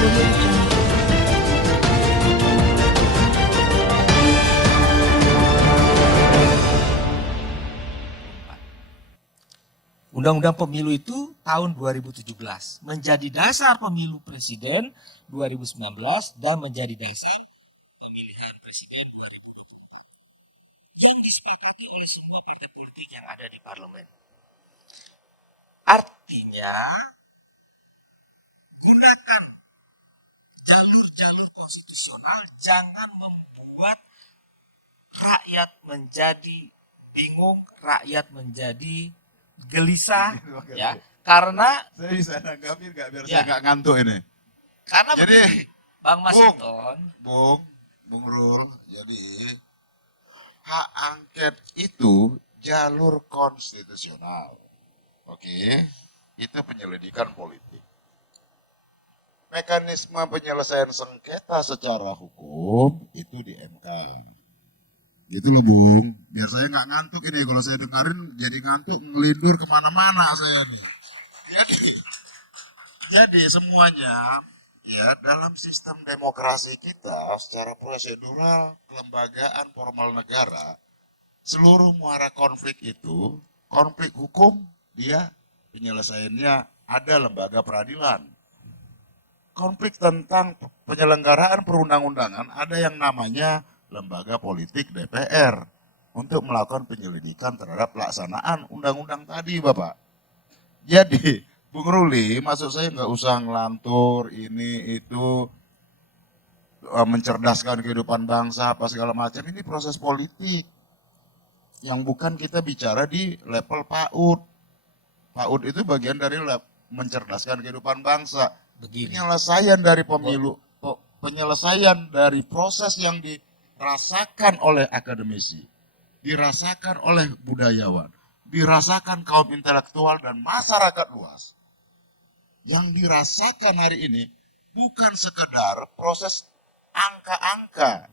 Undang-Undang Pemilu itu tahun 2017 menjadi dasar pemilu presiden 2019 dan menjadi dasar pemilihan presiden 2024 yang disepakati oleh semua partai politik yang ada di parlemen. Artinya, gunakan jalur-jalur konstitusional, jangan membuat rakyat menjadi bingung, rakyat menjadi gelisah, ya, karena saya bisa nanggapin nggak biar ya, saya nggak ngantuk ini. Karena jadi begini, Bang Masinton, Bung Rul, jadi hak angket itu jalur konstitusional, oke, itu penyelidikan politik. Mekanisme penyelesaian sengketa secara hukum itu di MK. Gitu loh Bung, biar saya nggak ngantuk ini, kalau saya dengerin jadi ngantuk ngelindur kemana-mana saya nih. Jadi semuanya ya dalam sistem demokrasi kita secara prosedural kelembagaan formal negara, seluruh muara konflik itu, konflik hukum dia penyelesaiannya ada lembaga peradilan. Konflik tentang penyelenggaraan perundang-undangan ada yang namanya lembaga politik DPR untuk melakukan penyelidikan terhadap pelaksanaan undang-undang tadi Bapak. Jadi Bung Ruli, maksud saya nggak usah ngelantur ini itu mencerdaskan kehidupan bangsa apa segala macam, ini proses politik yang bukan kita bicara di level PAUD. PAUD itu bagian dari mencerdaskan kehidupan bangsa. Penyelesaian dari pemilu, penyelesaian dari proses yang dirasakan oleh akademisi, dirasakan oleh budayawan, dirasakan kaum intelektual dan masyarakat luas. Yang dirasakan hari ini bukan sekedar proses angka-angka,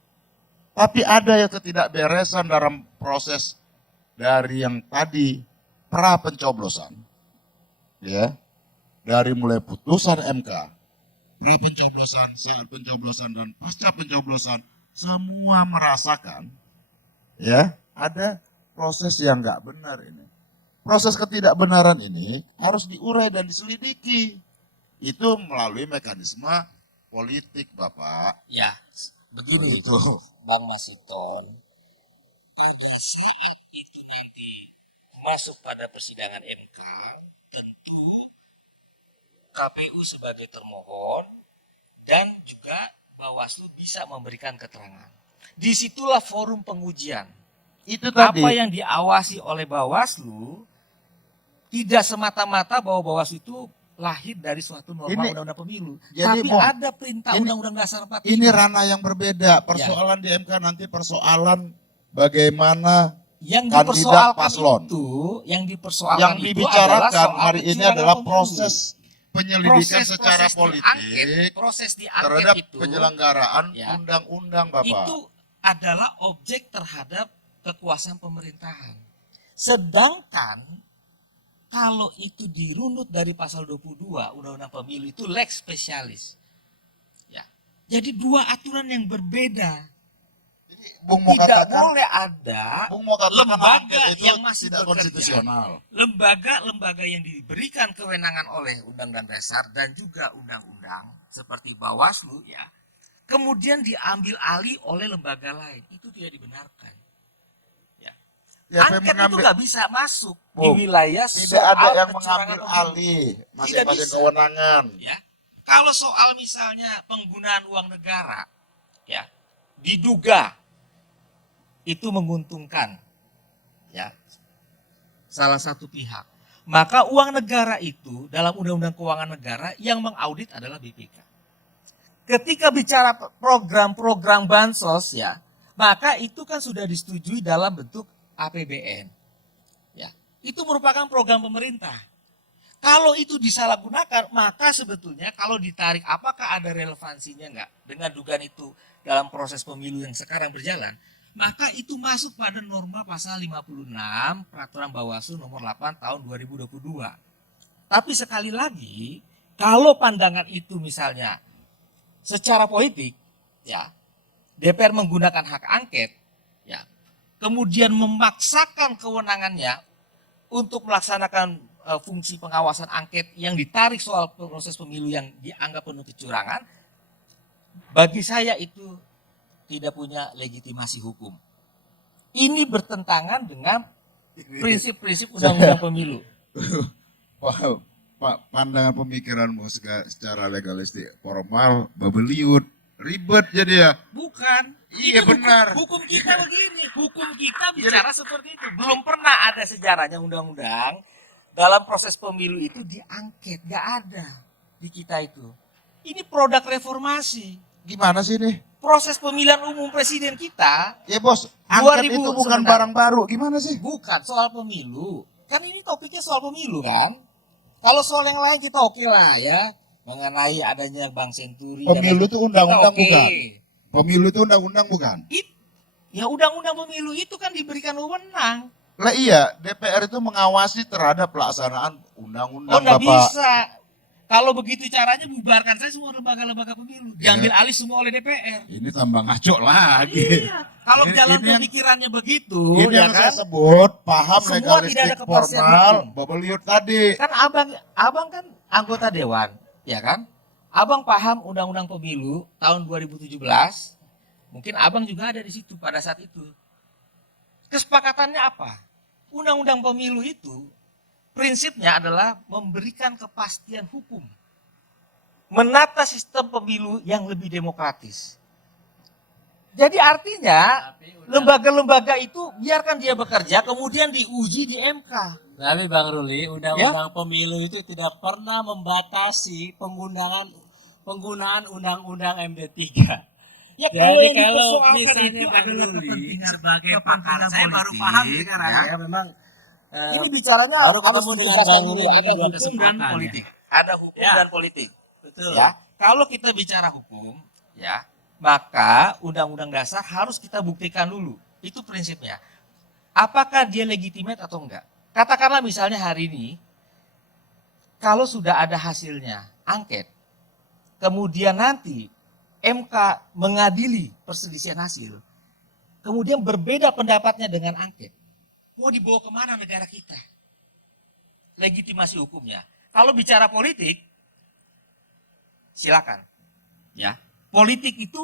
tapi ada yang ketidakberesan dalam proses dari yang tadi pra pencoblosan, ya, dari mulai putusan MK, pra pencoblosan, saat pencoblosan dan pasca pencoblosan, semua merasakan, ya, ada proses yang nggak benar ini. Proses ketidakbenaran ini harus diurai dan diselidiki. Itu melalui mekanisme politik, Bapak. ya, begini Begitu. Bang Masinton, pada saat itu nanti masuk pada persidangan MK, tentu KPU sebagai termohon dan juga Bawaslu bisa memberikan keterangan. Disitulah forum pengujian. Itu tadi. Apa yang diawasi oleh Bawaslu tidak semata-mata bahwa Bawaslu itu lahir dari suatu norma undang-undang pemilu. Jadi, tapi ada perintah undang-undang dasar 45. Ini ranah yang berbeda. Persoalan di MK nanti persoalan bagaimana yang kandidat paslon. Yang dipersoalkan yang dibicarakan hari ini adalah pemilu. proses penyelidikan secara politik proses terhadap itu, penyelenggaraan ya, undang-undang Bapak. Itu adalah objek terhadap kekuasaan pemerintahan. Sedangkan kalau itu dirunut dari pasal 22 Undang-Undang Pemilu itu lex specialis. Ya. Jadi dua aturan yang berbeda. Jadi, Bung mau tidak katakan, boleh ada lembaga yang masih tidak konstitusional. Lembaga-lembaga yang diberikan kewenangan oleh Undang-Undang Dasar dan juga Undang-Undang seperti Bawaslu, ya, kemudian diambil alih oleh lembaga lain, itu tidak dibenarkan. Ya, angket itu nggak bisa masuk di wilayah tidak ada yang mengambil alih masing-masing kewenangan. Ya, kalau soal misalnya penggunaan uang negara, ya, diduga itu menguntungkan, ya, salah satu pihak, maka uang negara itu dalam Undang-Undang Keuangan Negara yang mengaudit adalah BPK. Ketika bicara program-program bansos, ya, maka itu kan sudah disetujui dalam bentuk APBN. Ya, itu merupakan program pemerintah. Kalau itu disalahgunakan, maka sebetulnya kalau ditarik apakah ada relevansinya enggak dengan dugaan itu dalam proses pemilu yang sekarang berjalan, maka itu masuk pada norma pasal 56 Peraturan Bawaslu nomor 8 tahun 2022. Tapi sekali lagi, kalau pandangan itu misalnya secara politik, ya, DPR menggunakan hak angket, ya, kemudian memaksakan kewenangannya untuk melaksanakan fungsi pengawasan angket yang ditarik soal proses pemilu yang dianggap penuh kecurangan, bagi saya itu tidak punya legitimasi hukum. Ini bertentangan dengan prinsip-prinsip undang-undang pemilu. Wow, Pak, pandangan pemikiranmu secara legalistik formal babeliut, ribet jadi ya. Bukan. Iya, Ini benar. Hukum kita begini. Hukum kita bicara seperti itu. Belum pernah ada sejarahnya undang-undang dalam proses pemilu itu diangket. Gak ada di kita itu. Ini produk reformasi. Gimana sih nih? Proses pemilihan umum presiden kita. Ya bos, angket 2000 itu bukan sebentar. barang baru. Gimana sih? Bukan soal pemilu. Kan ini topiknya soal pemilu kan. Kalau soal yang lain kita oke lah ya. Mengenai adanya Bank Senturi. Pemilu itu undang-undang kita oke. bukan? Pemilu itu undang-undang bukan? Ya undang-undang pemilu itu kan diberikan wewenang. Lah iya, DPR itu mengawasi terhadap pelaksanaan undang-undang Oh nggak Bapak. bisa. Kalau begitu caranya bubarkan saya semua lembaga-lembaga pemilu. Diambil alih semua oleh DPR. Ini tambah ngaco lagi. Iya. Kalau Ini- jalan ini yang- pemikirannya begitu, Ini ya yang kan? saya sebut paham Semua tidak ada legalistik kepastian formal, hukum. babeliut tadi. Kan abang kan anggota dewan, ya kan? Abang paham undang-undang pemilu tahun 2017. Mungkin abang juga ada di situ pada saat itu. Kesepakatannya apa? Undang-undang pemilu itu prinsipnya adalah memberikan kepastian hukum. Menata sistem pemilu yang lebih demokratis. Jadi artinya lembaga-lembaga itu biarkan dia bekerja kemudian diuji di MK. Tapi Bang Ruli, undang-undang pemilu itu tidak pernah membatasi penggunaan undang-undang MD3. Ya Jadi yang kalau dipersoalkan misalnya itu Bang adalah Ruli kepentingan sebagai kepentingan pakar, saya baru politik, paham sekarang ya. ya memang Ini bicaranya baru ketemu dengan Bang Ruli ada ini dua hukum dan kesempatan politik. ya. Ada hukum Ya. dan politik. Betul. Ya, kalau kita bicara hukum, ya, maka undang-undang dasar harus kita buktikan dulu. Itu prinsipnya. Apakah dia legitimate atau enggak? Katakanlah misalnya hari ini, kalau sudah ada hasilnya angket, kemudian nanti MK mengadili perselisihan hasil, kemudian berbeda pendapatnya dengan angket, mau dibawa kemana negara kita? Legitimasi hukumnya. Kalau bicara politik, silakan. Ya, politik itu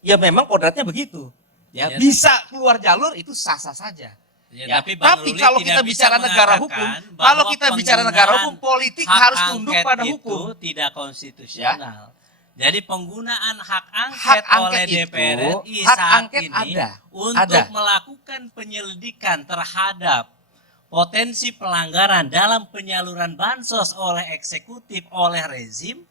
ya memang kodratnya begitu. Ya, Ya, bisa keluar jalur itu sah-sah saja. Ya, Ya, tapi Bang tapi Ruli kalau tidak kita bisa bicara negara mengatakan hukum, bahwa kalau kita bicara negara hukum, penggunaan politik hak harus tunduk angket pada itu hukum. tidak konstitusional. Jadi penggunaan hak angket, Hak angket oleh itu, DPR RI hak saat angket ini ada. untuk Ada. melakukan penyelidikan terhadap potensi pelanggaran dalam penyaluran bansos oleh eksekutif, oleh rezim,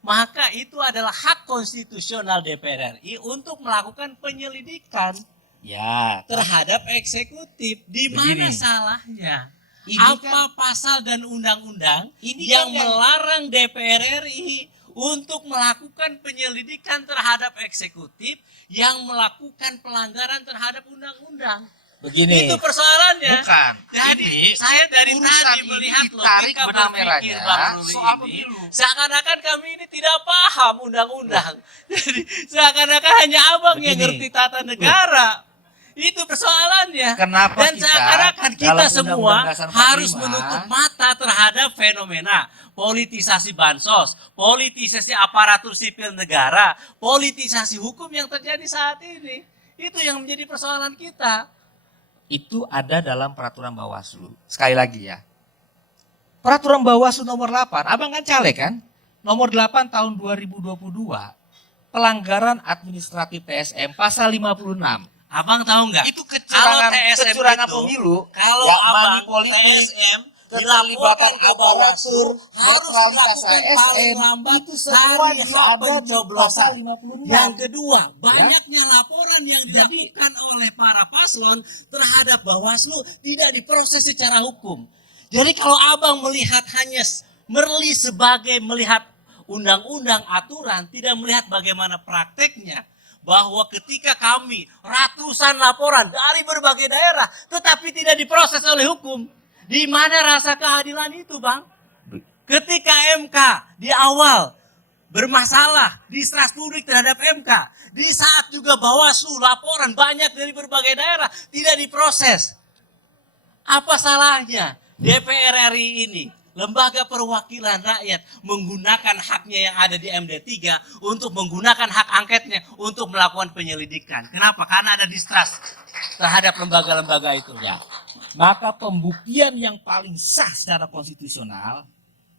maka itu adalah hak konstitusional DPR RI untuk melakukan penyelidikan Ya, terhadap eksekutif. Di mana Begini. salahnya? Ini Apa pasal dan undang-undang Ini yang kan yang- melarang DPR RI untuk melakukan penyelidikan terhadap eksekutif yang melakukan pelanggaran terhadap undang-undang? begini. Itu persoalannya. Bukan. Jadi Ini saya dari urusan tadi ini melihat ditarik logika benang berpikir merahnya Bang Ruli soal ini, pemilu. seakan-akan kami ini tidak paham undang-undang. Jadi seakan-akan hanya abang yang Begini. ngerti tata negara. Itu persoalannya. Kenapa Dan kita seakan-akan kita dalam semua Undang-Undang Dasar 45 harus menutup mata terhadap fenomena politisasi bansos, politisasi aparatur sipil negara, politisasi hukum yang terjadi saat ini. Itu yang menjadi persoalan kita. Itu ada dalam peraturan Bawaslu. Sekali lagi ya. Peraturan Bawaslu nomor 8, abang kan caleg kan? Nomor 8 tahun 2022. Pelanggaran administratif TSM pasal 56. Abang tahu nggak? Itu kecurangan, Kalau TSM kecurangan itu, pemilu. Kalau ya, abang money politik, TSM keterlibatan dilaporkan ke Bawaslu, aparatur, harus netralitas dilakukan ASN, paling lambat itu semua hari ada hak di pasal pencoblosan. 56. Yang kedua, banyaknya laporan yang dilakukan oleh para paslon terhadap Bawaslu tidak diproses secara hukum. Jadi kalau abang melihat hanya sebagai melihat undang-undang aturan, tidak melihat bagaimana prakteknya, bahwa ketika kami ratusan laporan dari berbagai daerah tetapi tidak diproses oleh hukum, di mana rasa keadilan itu, Bang? Ketika MK di awal bermasalah, distrust publik terhadap MK. Di saat juga Bawaslu laporan banyak dari berbagai daerah tidak diproses. Apa salahnya DPR RI ini, lembaga perwakilan rakyat, menggunakan haknya yang ada di MD3 untuk menggunakan hak angketnya untuk melakukan penyelidikan. Kenapa? Karena ada distrust terhadap lembaga-lembaga itu. Ya. Maka pembuktian yang paling sah secara konstitusional,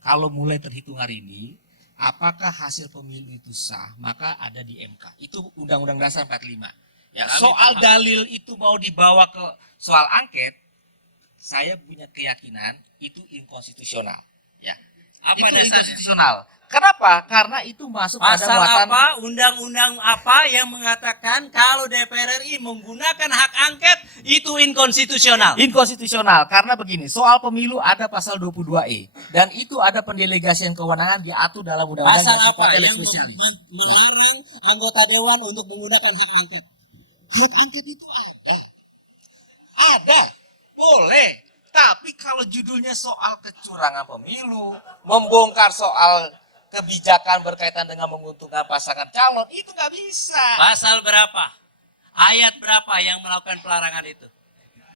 kalau mulai terhitung hari ini, apakah hasil pemilu itu sah, maka ada di MK. Itu Undang-Undang Dasar 45. Ya, soal dalil itu mau dibawa ke soal angket, saya punya keyakinan itu inkonstitusional. Ya. Apa Itu dasarnya? inkonstitusional. Kenapa? Karena itu masuk pada Pasal muatan apa, undang-undang apa yang mengatakan kalau DPR RI menggunakan hak angket itu inkonstitusional? inkonstitusional. Karena begini, soal pemilu ada pasal 22E dan itu ada pendelegasian kewenangan diatur dalam undang-undang Pasal yang apa sifatnya yang lex specialis. melarang anggota dewan untuk menggunakan hak angket? Hak angket itu ada, boleh. Tapi kalau judulnya soal kecurangan pemilu, membongkar soal kebijakan berkaitan dengan menguntungkan pasangan calon, itu nggak bisa. Pasal berapa? Ayat berapa yang melakukan pelarangan itu?